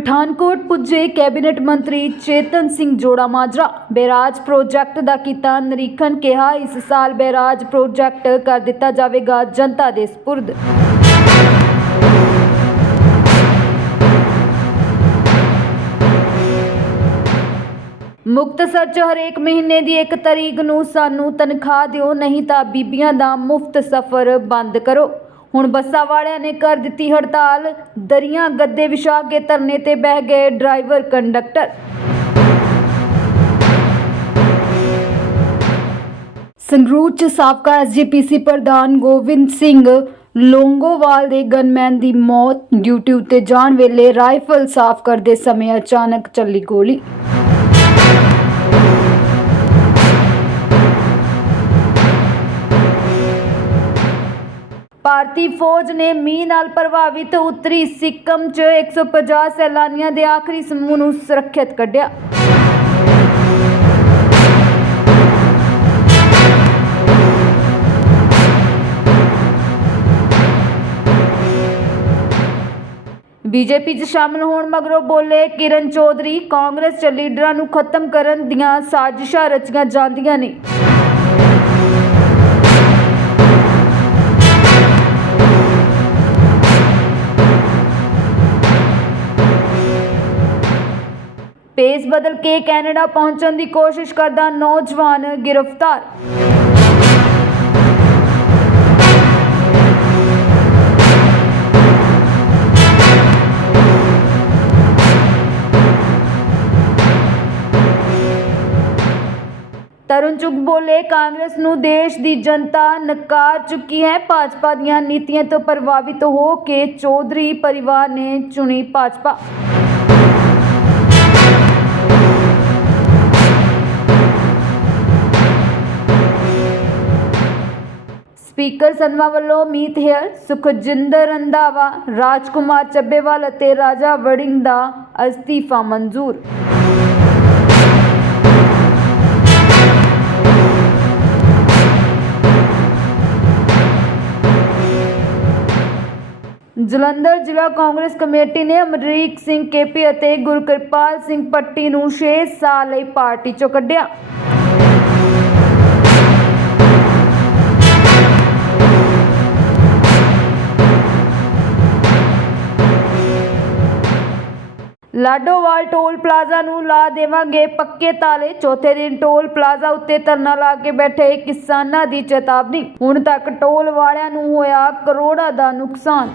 ਪਠਾਨਕੋਟ ਪੁੱਜੇ ਕੈਬਨਿਟ ਮੰਤਰੀ ਚੇਤਨ ਸਿੰਘ ਜੋੜਾ ਮਾਜਰਾ। ਬੈਰਾਜ ਪ੍ਰੋਜੈਕਟ ਦਾ ਕੀਤਾ ਨਿਰੀਖਣ, ਕਿਹਾ ਇਸ ਸਾਲ ਬੈਰਾਜ ਪ੍ਰੋਜੈਕਟ ਕਰ ਦਿੱਤਾ ਜਾਵੇਗਾ ਜਨਤਾ ਦੇ ਸਪੁਰਦ। ਮੁਕਤਸਰ ਚ ਹਰੇਕ ਮਹੀਨੇ ਦੀ ਇੱਕ ਤਰੀਕ ਨੂੰ ਸਾਨੂੰ ਤਨਖਾਹ ਦਿਓ, ਨਹੀਂ ਤਾਂ ਬੀਬੀਆਂ ਦਾ ਮੁਫਤ ਸਫ਼ਰ ਬੰਦ ਕਰੋ। ਹੁਣ ਬੱਸਾਂ ਵਾਲਿਆਂ ਨੇ ਕਰ ਦਿੱਤੀ ਹੜਤਾਲ। ਦਰੀਆਂ ਗੱਦੇ ਵਿਛਾ ਕੇ ਧਰਨੇ ਤੇ ਬਹਿ ਗਏ ਡਰਾਈਵਰ ਕੰਡਕਟਰ। ਸੰਗਰੂਰ ਚ ਸਾਬਕਾ ਐਸਜੀਪੀਸੀ ਪ੍ਰਧਾਨ ਗੋਬਿੰਦ ਸਿੰਘ ਲੋਂਗੋਵਾਲ ਦੇ ਗਨਮੈਨ ਦੀ ਮੌਤ ਡਿਊਟੀ ਉੱਤੇ ਜਾਣ ਵੇਲੇ ਰਾਈਫਲ ਸਾਫ਼ ਕਰਦੇ ਸਮੇਂ ਅਚਾਨਕ ਚੱਲੀ ਗੋਲੀ। ਭਾਰਤੀ ਫੌਜ ਨੇ ਮੀਂਹ ਨਾਲ ਪ੍ਰਭਾਵਿਤ ਉੱਤਰੀ ਸਿੱਕਮ 'ਚ 150 ਸੈਲਾਨੀਆਂ ਦੇ ਆਖਰੀ ਸਮੂਹ ਨੂੰ ਸੁਰੱਖਿਅਤ ਕੱਢਿਆ। ਬੀਜੇਪੀ 'ਚ ਸ਼ਾਮਲ ਹੋਣ ਮਗਰੋਂ ਬੋਲੇ ਕਿਰਨ ਚੌਧਰੀ, ਕਾਂਗਰਸ 'ਚ ਲੀਡਰਾਂ ਨੂੰ ਖਤਮ ਕਰਨ ਦੀਆਂ ਸਾਜ਼ਿਸ਼ਾਂ ਰਚੀਆਂ ਜਾਂਦੀਆਂ ਨੇ। ਪੇਸ ਬਦਲ ਕੇ ਕੈਨੇਡਾ ਪਹੁੰਚਣ ਦੀ ਕੋਸ਼ਿਸ਼ ਕਰਦਾ ਨੌਜਵਾਨ ਗ੍ਰਿਫਤਾਰ। ਤਰੁਣ ਚੁੱਗ ਬੋਲੇ, ਕਾਂਗਰਸ ਨੂੰ ਦੇਸ਼ ਦੀ ਜਨਤਾ ਨਕਾਰ ਚੁੱਕੀ ਹੈ। ਭਾਜਪਾ ਦੀਆਂ ਨੀਤੀਆਂ ਤੋਂ ਪ੍ਰਭਾਵਿਤ ਹੋ ਕੇ ਚੌਧਰੀ ਪਰਿਵਾਰ ਨੇ ਚੁਣੀ ਭਾਜਪਾ। ਸਪੀਕਰ ਸੰਧਵਾ ਵੱਲੋਂ ਮੀਤ ਹੇਅਰ ਸੁਖਜਿੰਦਰ ਰੰਧਾਵਾ, ਰਾਜਕੁਮਾਰ ਚੱਬੇਵਾਲ ਅਤੇ ਰਾਜਾ ਵੜਿੰਗ ਦਾ ਅਸਤੀਫਾ ਮਨਜ਼ੂਰ। ਜਲੰਧਰ ਜ਼ਿਲ੍ਹਾ ਕਾਂਗਰਸ ਕਮੇਟੀ ਨੇ ਅਮਰੀਕ ਸਿੰਘ ਕੇਪੀ ਅਤੇ ਗੁਰਕਿਰਪਾਲ ਸਿੰਘ ਪੱਟੀ ਨੂੰ 6 ਸਾਲ ਲਈ ਪਾਰਟੀ ਚੋਂ ਕੱਢਿਆ। ਲਾਡੋਵਾਲ ਟੋਲ ਪਲਾਜ਼ਾ ਨੂੰ ਲਾ ਦੇਵਾਂਗੇ ਪੱਕੇ ਤਾਲੇ। ਚੌਥੇ ਦਿਨ ਟੋਲ ਪਲਾਜ਼ਾ ਉੱਤੇ ਧਰਨਾ ਲਾ ਕੇ ਬੈਠੇ ਕਿਸਾਨਾਂ ਦੀ ਚੇਤਾਵਨੀ। ਹੁਣ ਤੱਕ ਟੋਲ ਵਾਲਿਆਂ ਨੂੰ ਹੋਇਆ ਕਰੋੜਾਂ ਦਾ ਨੁਕਸਾਨ।